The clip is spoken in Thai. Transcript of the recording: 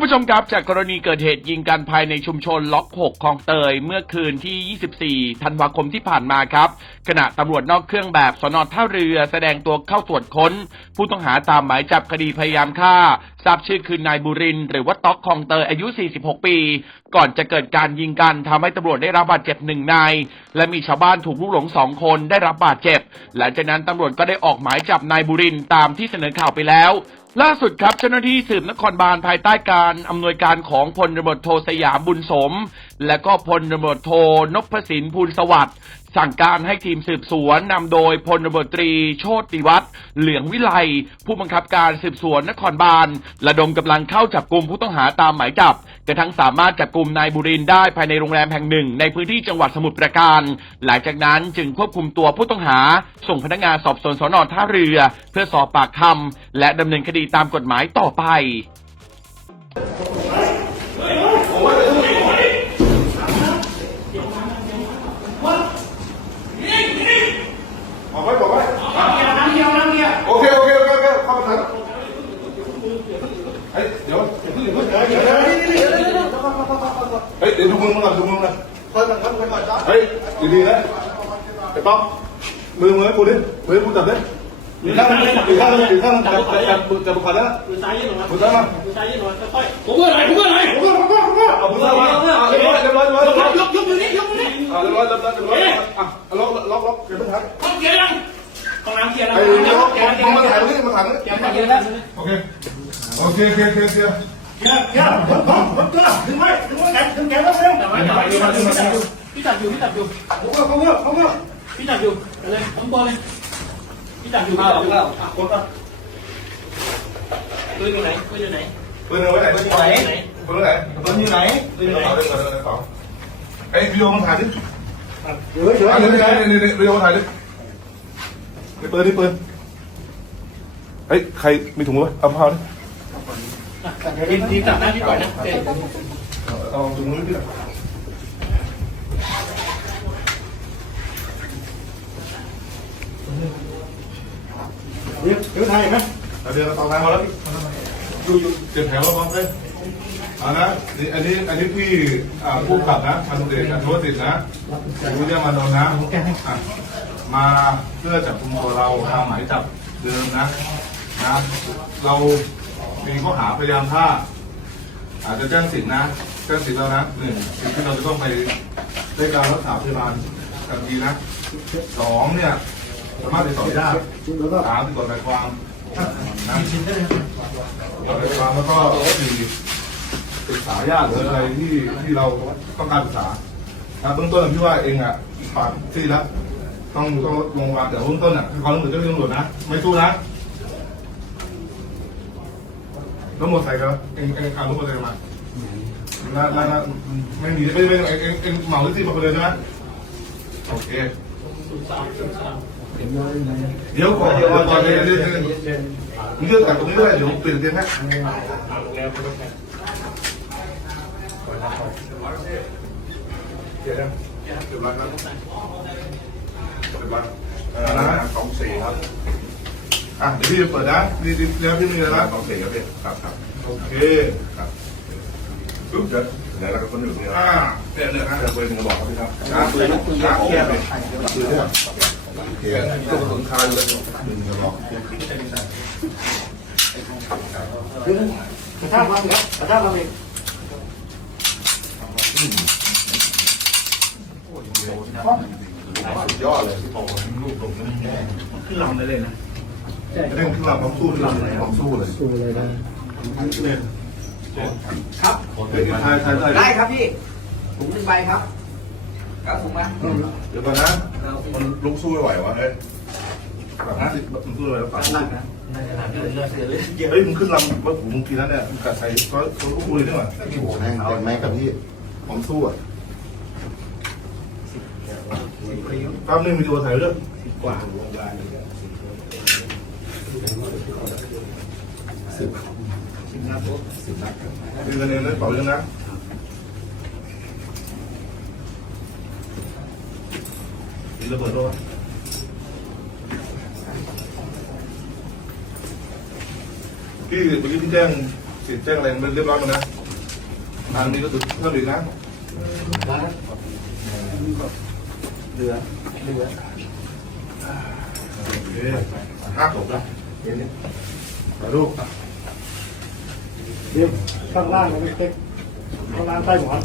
คุณผู้ชมครับจากกรณีเกิดเหตุยิงกันภายในชุมชนล็อก 6 คลองเตย เมื่อคืนที่ 24 ธันวาคมที่ผ่านมาครับ ขณะตำรวจนอกเครื่องแบบสนท่าเรือแสดงตัวเข้าตรวจค้น ผู้ต้องหาตามหมายจับคดีพยายามฆ่าทราบชื่อคือนายบุริน หรือว่าต๊อกคองเตยอายุ 46 ปี ก่อนจะเกิดการยิงกันทำให้ตำรวจได้รับบาดเจ็บหนึ่งนาย และมีชาวบ้านถูกลูกหลงสองคนได้รับบาดเจ็บ หลังจากนั้นตำรวจก็ได้ออกหมายจับนายบุรินตามที่เสนอข่าวไปแล้วล่าสุดครับเจ้าหน้าที่สืบนครบาลภายใต้การอำนวยการของพลตำรวจโทสยามบุญสม และก็พลตำรวจโทนพสินพูลสวัสดิ์สั่งการให้ทีมสืบสวนนำโดยพลตำรวจตรีโชติวัฒน์เหลืองวิไลผู้บังคับการสืบสวนนครบาลระดมกำลังเข้าจับกลุ่มผู้ต้องหาตามหมายจับกระทั่งสามารถจับกลุ่มนายบุรินได้ภายในโรงแรมแห่งหนึ่ง ในพื้นที่จังหวัดสมุทรปราการ หลังจากนั้นจึงควบคุมตัวผู้ต้องหา ส่งพนักงานสอบสวนสนท่าเรือ เพื่อสอบปากคำและดำเนินคดีตามกฎหมายต่อไป บอกไว้บอกไว้ น้ำเดียวน้ำเดียว โอเคโอเคโอเคโอเคเข้ามาทันเฮ้ยเดี๋ยวเดี๋ยวเดี๋ยวเดี๋ยวเดี๋ยวเดี๋ยวเฮ้ยเดี๋ยวดูมือมึงก่อนดู มือมึงก่อนคอยก่อนคอยก่อนจ้าเฮ้ยดีๆนะไอ้ป๊อปมือมือให้กูดิมือให้กูจับดิอีกข้างนึงอีกข้างนึงอีกข้างนึงจับจับจับจับบุคคลแล้วมือซ้ายยืดหน่อยมือซ้ายมามือซ้ายยืดหน่อยค่อยๆผมเพื่ออะไรผมเพื่ออะไรผมก็ผมก็ผมก็เอามือซ้ายมาเรียบร้อยเรียบร้อยเรียบร้อยเรียบร้อยยกยกมือนี้ยกมือนี้อ่าเรียบร้อยเรียบร้อยเรียบร้อยอะล็อกล็อกล็อกเดี๋ยวไม่ทันต้องเกียร์ยังต้องน้ำเกียร์นะไอ้เกียเดี๋ยวร์เกียร์เกียมึงมาร์ถ่ายตรงนี้มาถ่ายตรงนี้เกียร์เกียร์แล้วโอเคโอเคโอเคโอเคโอเคเกียร์เกียร์ เนี่ยเนี่ยผมผมผมตัวถึงไหมถึงไหมถึงแกแล้วเร็วพี่จับอยู่พี่จับอยู่ผมก็ผมก็ผมก็พี่จับอยู่เลยผมบอลเลยพี่จับอยู่พี่จับอยู่อะกดป่ะปืนอยู่ไหนปืนอยู่ไหนปืนเอาไว้ไหนปืนไหนปืนไหนปืนอยู่ไหนปืนไหนเอาเรื่องก่อนเรื่องก่อนไอ้วิดีโอมันถ่ายดิเดี๋ยวเดี๋ยวเดี๋ยวนี่นี่นี่วิดีโอถ่ายดินี่ปืนนี่ปืนเฮ้ยใครมีถุงมือเอาผ้าดิ ทีมทีมจับหน้าพี่ก่อนนะเอาถุงมือพี่เดี๋ยวเดี๋ยวไทยไหมเดี๋ยวเราต่อทางมาแล้วดูอยู่เจ็บแผลแล้วบ้างไหมอ่านะนี่อันนี้อันนี้พี่อ่าผู้กำกับนะพันธุ์เอกอัศวสิทธิ์นะรู้เรื่องมาโดนนะอะมาเพื่อจับกุมตัวเราตามหมายจับเดิมนะนะเรา มีข้อหาพยายามฆ่า อาจจะแจ้งสิทธินะแจ้งสิทธิแล้วนะหนึ่งสิ่งที่เราจะต้องไปได้การรักษาพยาบาลทันทีนะสองเนี่ยสามารถติดต่อได้สามติดต่อในความนะติดต่อในความแล้วก็สี่ปรึกษาญาติหรืออะไรที่ที่เราต้องการปรึกษานะเบื้องต้นพี่ว่าเองอะฝากที่แล้วต้องต้องลงวางแต่เบื้องต้นอะให้ความร่วมมือเจ้าหน้าที่ตำรวจนะ ไม่สู้นะ แล้วหมดใส่กันเองเองเอารถมอเตอร์ไซค์มาแล้วแล้วแล้วไม่มีไม่ไม่เองเองเหมาลิซี่มาคนเดียวใช่ไหมโอเคเดี๋ยวก่อนเดี๋ยวก่อนเดี๋ยวเดี๋ยวเดี๋ยวมึงเลือกจากตรงนี้ได้เดี๋ยวเปลี่ยนเตียงให้เดี๋ยวนะเดี๋ยวมาครับเดี๋ยวมานสองสี่ครับ อะเดี๋ยวพี่จะเปิดนะนี่นี่แล้วพี่มีอะไรนะสองสี่ครับพี่ครับครับโอเคครับปุ๊บเดี๋ยวเดี๋ยวเราก็คนอยู่ตรงนี้อ่าเนี่ยเนี่ยนะเดี๋ยวเปิดถึงกระบอกครับพี่ครับอ่าปืนนะเคลียร์ไปปืนเนี่ยเคลียร์ตัวกระสุนคาอยู่เลยปืนกระบอกกระชากมาอีกแล้วกระชากมาอีกสุดยอดเลยที่บอกว่าลูกลงนี่แน่ขึ้นลำได้เลยนะ ไม่ได้ขึ้นลำพร้อมสู้ขึ้นลำเลยพร้อมสู้เลยดูเลยนะเนี่ยครับเฮ้ยทายทายทายได้ครับพี่ถุงหนึ่งใบครับครับถุงมาเดี๋ยวก่อนนะมันลุกสู้ไม่ไหววะเฮ้ยแบบห้าสิบมันสู้ไม่ไหวแล้วฝั่งนั่นนะน่าจะหนักเกินเลือดเสียเลยเยอะเฮ้ยมึงขึ้นลำว่ามึงกินแล้วเนี่ยมึงกัดใครก็เขาคู่เลยนี่หว่าโอ้โหแม่งเต็มแม็กกับพี่ผมสู้อะแป๊บนึงมีตัวถ่ายเรื่องกว่า สิบมีเงินเองนะเป่าเรื่องนะมีระเบิดด้วยวะพี่เมื่อกี้พี่แจ้งติดแจ้งอะไรมันเรียบร้อยหมดนะทางนี้ก็ติดเพิ่มอีกนะเรือเรือห้าศพนะ เดี๋ยถ่ายรูปเดี๋ยวข้างล่างมันไม่เต็กข้างล่างใต้หมอน